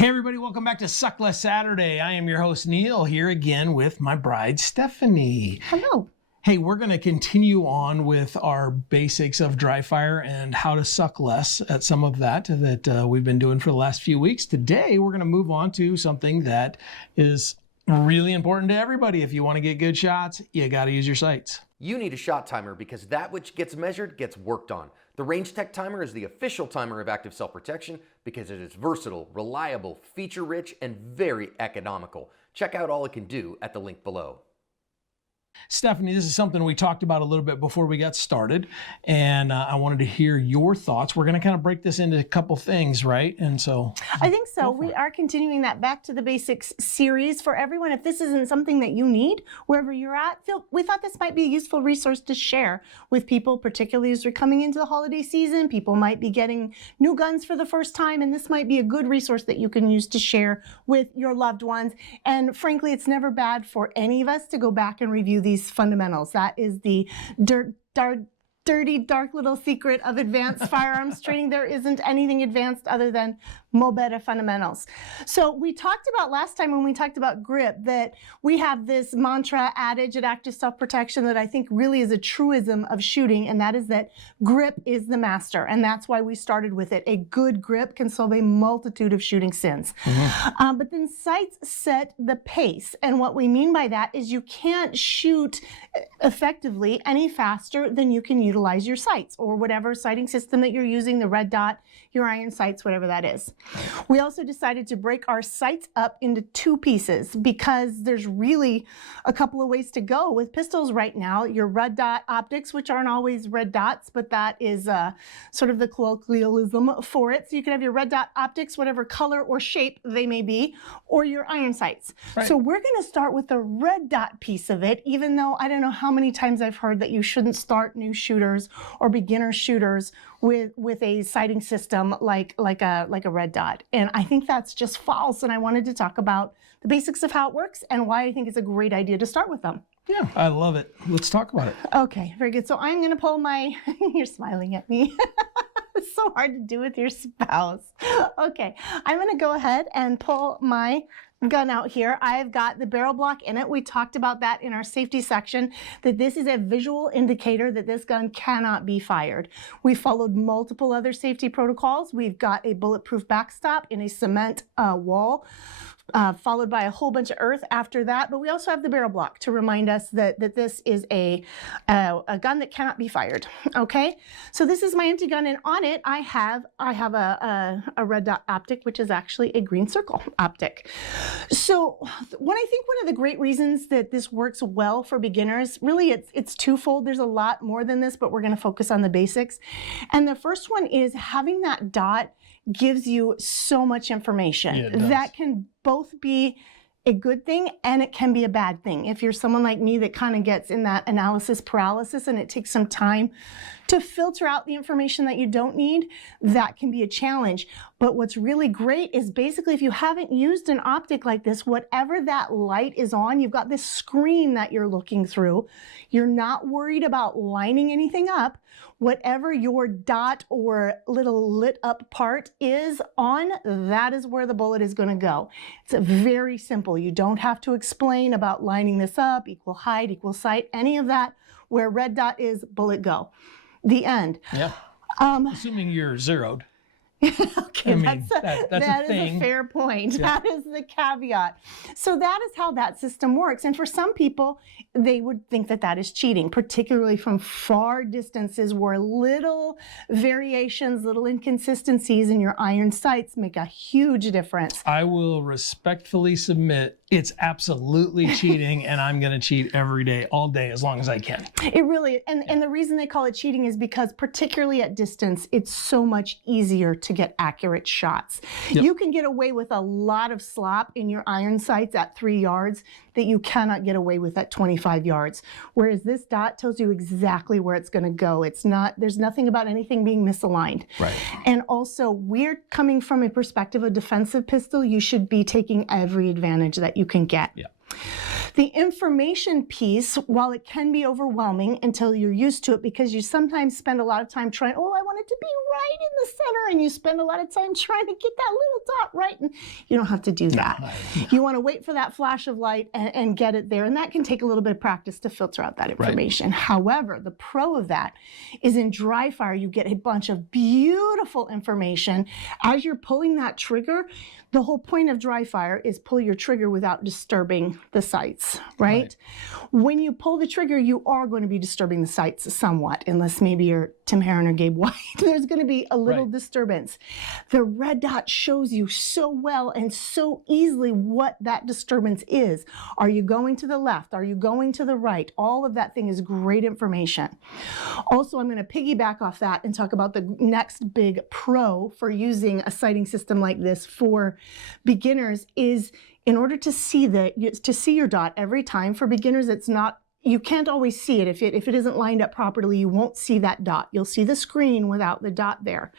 Hey everybody, welcome back to Suck Less Saturday. I am your host Neil, here again with my bride Stephannie. Hello. Hey, we're going to continue on with our basics of dry fire and how to suck less at some of that we've been doing for the last few weeks. Today, we're going to move on to something that is really important to everybody. If you want to get good shots, you got to use your sights. You need a shot timer because that which gets measured gets worked on. The Range Tech Timer is the official timer of active self-protection because it is versatile, reliable, feature-rich, and very economical. Check out all it can do at the link below. Stephannie, this is something we talked about a little bit before we got started, and I wanted to hear your thoughts. We're going to kind of break this into a couple things, right? And so I think so. We are continuing that Back to the Basics series for everyone. If this isn't something that you need wherever you're at, we thought this might be a useful resource to share with people, particularly as we're coming into the holiday season. People might be getting new guns for the first time, and this might be a good resource that you can use to share with your loved ones. And frankly, it's never bad for any of us to go back and review these fundamentals. That is the dirty, dark little secret of advanced firearms training. There isn't anything advanced other than MOBETA fundamentals. So we talked about last time when we talked about grip that we have this mantra adage at Active Self-Protection that I think really is a truism of shooting, and that is that grip is the master, and that's why we started with it. A good grip can solve a multitude of shooting sins. But then sights set the pace, and what we mean by that is you can't shoot effectively any faster than you can utilize your sights or whatever sighting system that you're using, the red dot, your iron sights, whatever that is. We also decided to break our sights up into two pieces because there's really a couple of ways to go with pistols right now. Your red dot optics, which aren't always red dots, but that is sort of the colloquialism for it. So you can have your red dot optics, whatever color or shape they may be, or your iron sights. Right. So we're going to start with the red dot piece of it, even though I don't know how many times I've heard that you shouldn't start new shooters or beginner shooters with a sighting system like a red dot. And I think that's just false. And I wanted to talk about the basics of how it works and why I think it's a great idea to start with them. Yeah, I love it. Let's talk about it. Okay, very good. So I'm going to pull my, you're smiling at me. It's so hard to do with your spouse. Okay, I'm going to go ahead and pull my gun out here. I've got the barrel block in it. We talked about that in our safety section, that this is a visual indicator that this gun cannot be fired. We followed multiple other safety protocols. We've got a bulletproof backstop in a cement wall, followed by a whole bunch of earth after that. But we also have the barrel block to remind us that this is a gun that cannot be fired. Okay, so this is my empty gun, and on it I have a red dot optic, which is actually a green circle optic. So what I think one of the great reasons that this works well for beginners, really it's twofold. There's a lot more than this, but we're going to focus on the basics. And the first one is having that dot gives you so much information that can both be a good thing and it can be a bad thing. If you're someone like me that kind of gets in that analysis paralysis and it takes some time to filter out the information that you don't need, that can be a challenge. But what's really great is basically if you haven't used an optic like this, whatever that light is on, you've got this screen that you're looking through. You're not worried about lining anything up. Whatever your dot or little lit up part is on, that is where the bullet is going to go. It's very simple. You don't have to explain about lining this up, equal height, equal sight, any of that. Where red dot is, bullet go. The end. Yeah. Assuming you're zeroed. Okay, I mean, that is a fair point. Yeah. That is the caveat. So that is how that system works. And for some people, they would think that that is cheating, particularly from far distances where little variations, little inconsistencies in your iron sights make a huge difference. I will respectfully submit it's absolutely cheating, and I'm going to cheat every day, all day, as long as I can. It really, and the reason they call it cheating is because particularly at distance, it's so much easier to get accurate shots. Yep. You can get away with a lot of slop in your iron sights at 3 yards that you cannot get away with at 25 yards. Whereas this dot tells you exactly where it's going to go. It's not, there's nothing about anything being misaligned. Right. And also, we're coming from a perspective of defensive pistol. You should be taking every advantage that you can get. Yeah. The information piece, while it can be overwhelming until you're used to it, because you sometimes spend a lot of time trying, oh, I want it to be right in the center, and you spend a lot of time trying to get that little dot right, and you don't have to do that. No. You want to wait for that flash of light and get it there, and that can take a little bit of practice to filter out that information. Right. However, the pro of that is in dry fire, you get a bunch of beautiful information. As you're pulling that trigger, the whole point of dry fire is pull your trigger without disturbing the sights, right? When you pull the trigger, you are going to be disturbing the sights somewhat, unless maybe you're Tim Herron or Gabe White. There's going to be a little disturbance. The red dot shows you so well and so easily what that disturbance is. Are you going to the left? Are you going to the right? All of that thing is great information. Also, I'm going to piggyback off that and talk about the next big pro for using a sighting system like this for beginners is in order to see your dot every time. For beginners, it's not, you can't always see it. If it isn't lined up properly, you won't see that dot. You'll see the screen without the dot there.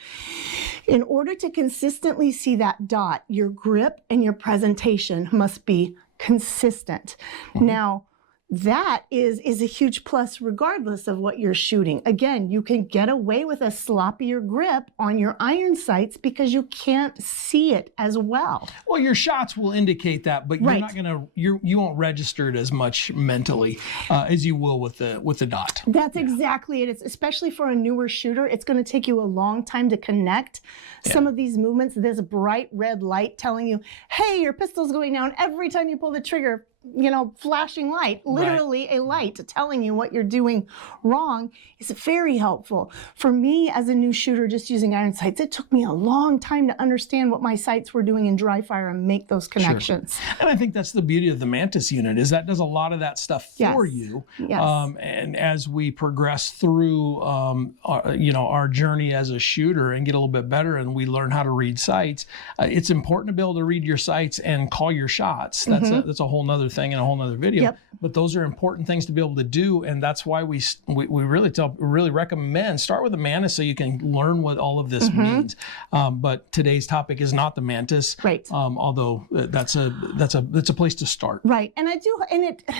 In order to consistently see that dot, your grip and your presentation must be consistent. Now, that is a huge plus regardless of what you're shooting. Again, you can get away with a sloppier grip on your iron sights because you can't see it as well. Well, your shots will indicate that, but you're not gonna, you won't register it as much mentally as you will with the dot. That's exactly it. It's especially for a newer shooter, it's gonna take you a long time to connect some of these movements. This bright red light telling you, hey, your pistol's going down every time you pull the trigger. You know, flashing light, literally a light telling you what you're doing wrong is very helpful. For me as a new shooter just using iron sights, it took me a long time to understand what my sights were doing in dry fire and make those connections. Sure. And I think that's the beauty of the Mantis unit is that does a lot of that stuff for you. Yes. And as we progress through, our journey as a shooter and get a little bit better and we learn how to read sights, it's important to be able to read your sights and call your shots. That's a whole nother thing in a whole nother video, but those are important things to be able to do, and that's why we really recommend start with the Mantis so you can learn what all of this means. But today's topic is not the Mantis, right? Although that's a place to start, right? And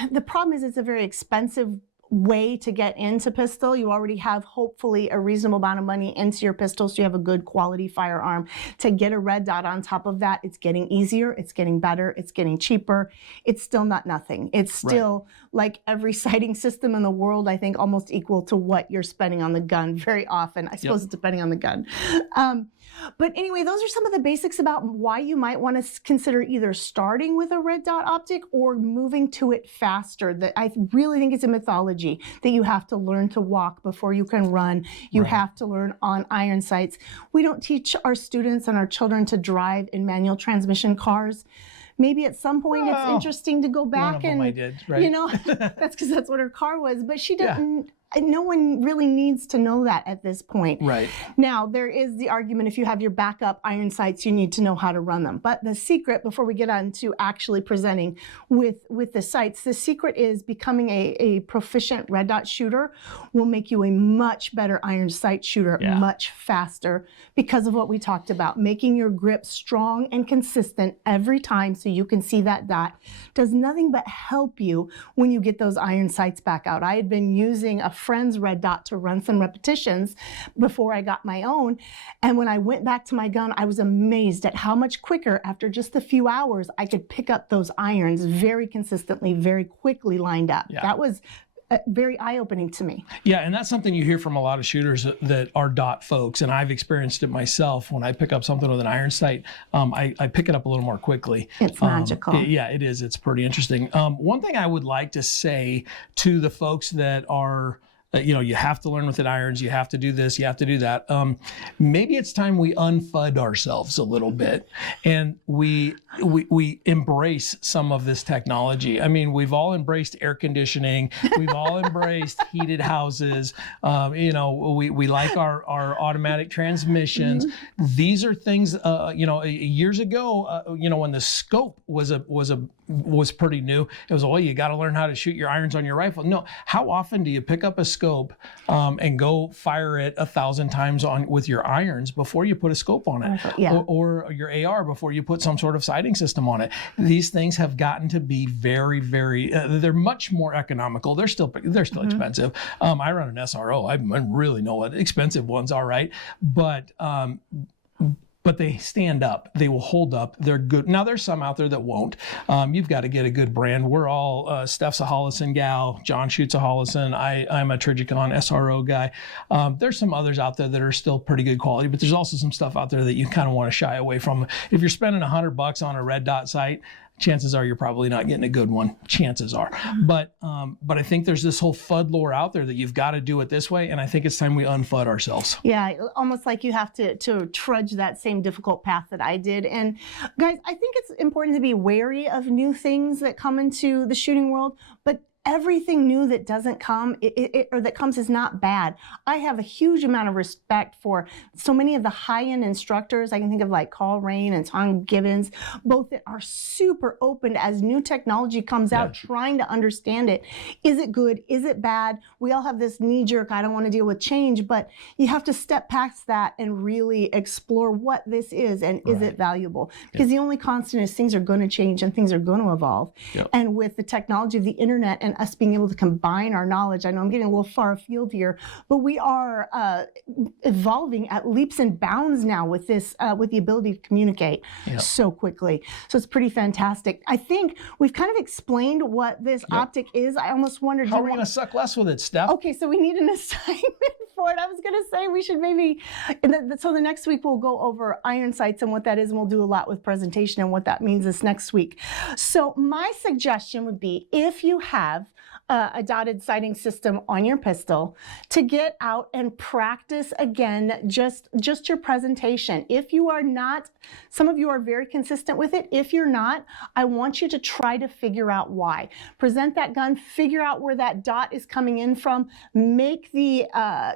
the problem is it's a very expensive way to get into pistol. You already have hopefully a reasonable amount of money into your pistol, so you have a good quality firearm. To get a red dot on top of that, it's getting easier, it's getting better, it's getting cheaper. It's still not nothing. It's still like every sighting system in the world, I think almost equal to what you're spending on the gun very often. I suppose it's depending on the gun. But anyway, those are some of the basics about why you might want to consider either starting with a red dot optic or moving to it faster. That I really think it's a mythology that you have to learn to walk before you can run. You have to learn on iron sights. We don't teach our students and our children to drive in manual transmission cars. Maybe at some point it's interesting to go back and, I did, right? That's because that's what her car was, but she didn't. No one really needs to know that at this point. Right. Now, there is the argument if you have your backup iron sights, you need to know how to run them. But the secret, before we get on to actually presenting with the sights, the secret is becoming a proficient red dot shooter will make you a much better iron sight shooter much faster because of what we talked about. Making your grip strong and consistent every time so you can see that dot does nothing but help you when you get those iron sights back out. I had been using a friend's red dot to run some repetitions before I got my own. And when I went back to my gun, I was amazed at how much quicker, after just a few hours, I could pick up those irons very consistently, very quickly lined up. That was very eye-opening to me. Yeah, and that's something you hear from a lot of shooters that are dot folks, and I've experienced it myself. When I pick up something with an iron sight, I pick it up a little more quickly. It's magical. It is. It's pretty interesting. One thing I would like to say to the folks that are you have to learn with it irons, you have to do this, you have to do that. Maybe it's time we unfud ourselves a little bit and we embrace some of this technology. I mean, we've all embraced air conditioning, we've all embraced heated houses, we like our automatic transmissions. These are things, years ago, when the scope was pretty new, it was, you got to learn how to shoot your irons on your rifle. No, how often do you pick up a scope scope and go fire it 1,000 times with your irons before you put a scope on it, or your AR before you put some sort of sighting system on it. These things have gotten to be very, very. They're much more economical. They're still expensive. I run an SRO. I really know what expensive ones are, right? But they stand up. They will hold up. They're good. Now, there's some out there that won't. You've got to get a good brand. We're all, Steph's a Hollison gal. John shoots a Hollison. I'm a Trijicon SRO guy. There's some others out there that are still pretty good quality, but there's also some stuff out there that you kind of want to shy away from. If you're spending $100 on a red dot sight, chances are you're probably not getting a good one. Chances are. But I think there's this whole FUD lore out there that you've got to do it this way, and I think it's time we unFUD ourselves. Yeah, almost like you have to trudge that same difficult path that I did. And guys, I think it's important to be wary of new things that come into the shooting world, but everything new that doesn't come or that comes is not bad. I have a huge amount of respect for so many of the high-end instructors. I can think of like Carl Rain and Tom Gibbons, both that are super open as new technology comes out, trying to understand it. Is it good? Is it bad? We all have this knee-jerk, I don't want to deal with change, but you have to step past that and really explore what this is and is it valuable? Because the only constant is things are going to change and things are going to evolve. And with the technology of the internet and us being able to combine our knowledge. I know I'm getting a little far afield here, but we are evolving at leaps and bounds now with this, with the ability to communicate so quickly. So it's pretty fantastic. I think we've kind of explained what this optic is. I almost wondered, how are we going to suck less with it, Steph? Okay, so we need an assignment for it. I was going to say we should maybe, so the next week we'll go over iron sights and what that is, and we'll do a lot with presentation and what that means this next week. So my suggestion would be, if you have a dotted sighting system on your pistol, to get out and practice again just your presentation. If you are not, some of you are very consistent with it. If you're not, I want you to try to figure out why. Present that gun, figure out where that dot is coming in from, make the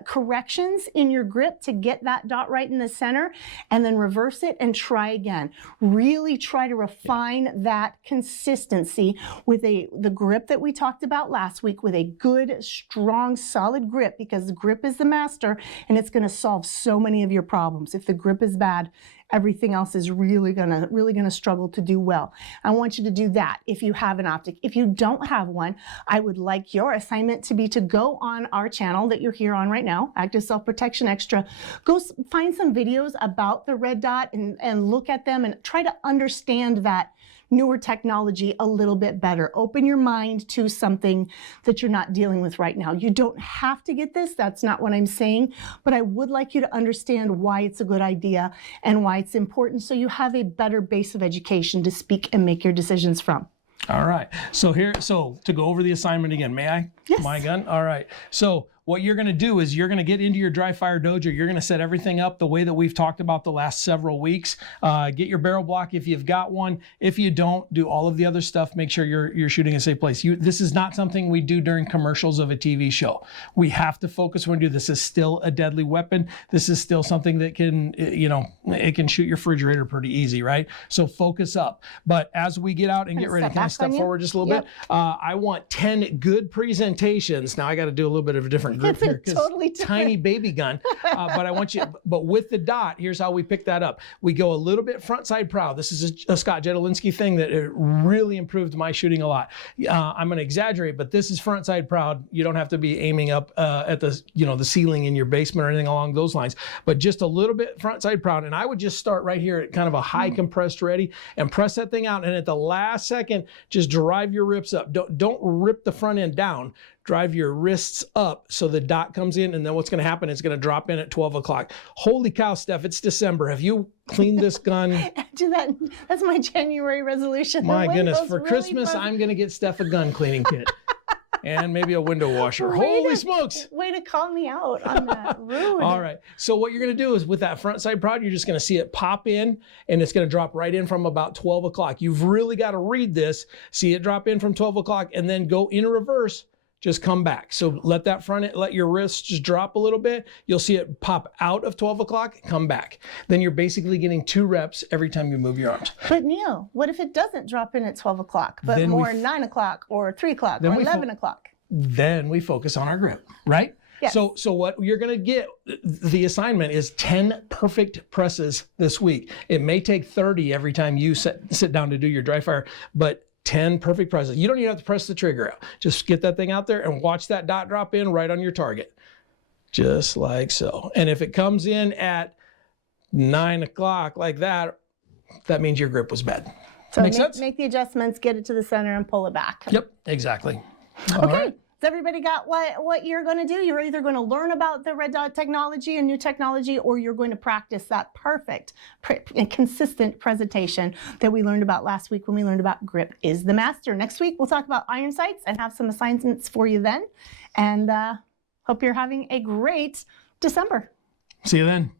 corrections in your grip to get that dot right in the center, and then reverse it and try again. Really try to refine that consistency with the grip that we talked about last week, with a good, strong, solid grip, because the grip is the master and it's going to solve so many of your problems. If the grip is bad, everything else is really gonna struggle to do well. I want you to do that if you have an optic. If you don't have one, I would like your assignment to be to go on our channel that you're here on right now, Active Self-Protection Extra. Go find some videos about the red dot and look at them and try to understand that newer technology a little bit better. Open your mind to something that you're not dealing with right now. You don't have to get this, that's not what I'm saying, but I would like you to understand why it's a good idea and why it's important, so you have a better base of education to speak and make your decisions from. All right, so to go over the assignment again, may I? Yes. My gun? All right, so what you're going to do is you're going to get into your dry fire dojo. You're going to set everything up the way that we've talked about the last several weeks. Get your barrel block if you've got one. If you don't, do all of the other stuff. Make sure you're shooting in a safe place. This is not something we do during commercials of a TV show. We have to focus when we do this. Is still a deadly weapon. This is still something that can, it can shoot your refrigerator pretty easy, right? So focus up. But as we get out and get ready, can I step forward just a little bit? I want 10 good presentations. Now I got to do a little bit of a different grip here, totally tiny baby gun. But I want you, but with the dot, here's how we pick that up. We go a little bit front side proud. This is a Scott Jedelinsky thing that it really improved my shooting a lot. I'm going to exaggerate, but this is front side proud. You don't have to be aiming up at the ceiling in your basement or anything along those lines, but just a little bit front side proud. And I would just start right here at kind of a high compressed ready and press that thing out. And at the last second, just drive your rips up. Don't rip the front end down. Drive your wrists up so the dot comes in, and then what's going to happen, it's going to drop in at 12 o'clock. Holy cow, Steph, it's December. Have you cleaned this gun? Do that. That's my January resolution. My goodness, for really Christmas, fun. I'm going to get Steph a gun cleaning kit. And maybe a window washer. Holy smokes! Way to call me out on that. Rude. All right. So what you're going to do is with that front side prod, you're just going to see it pop in, and it's going to drop right in from about 12 o'clock. You've really got to read this, see it drop in from 12 o'clock, and then go in reverse. Just come back. So let your wrists just drop a little bit. You'll see it pop out of 12 o'clock, come back. Then you're basically getting 2 reps every time you move your arms. But Neil, what if it doesn't drop in at 12 o'clock, but more 9 o'clock or 3 o'clock or 11 o'clock? then we focus on our grip, right? Yes. So what you're going to get, the assignment is 10 perfect presses this week. It may take 30 every time you sit down to do your dry fire, but 10 perfect presses. You don't even have to press the trigger out. Just get that thing out there and watch that dot drop in right on your target. Just like so. And if it comes in at 9 o'clock like that, that means your grip was bad. So Make sense? make the adjustments, get it to the center, and pull it back. Yep, exactly. All Okay. right. Has everybody got what you're going to do? You're either going to learn about the red dot technology and new technology, or you're going to practice that perfect and consistent presentation that we learned about last week when we learned about grip is the master. Next week, we'll talk about iron sights and have some assignments for you then. And hope you're having a great December. See you then.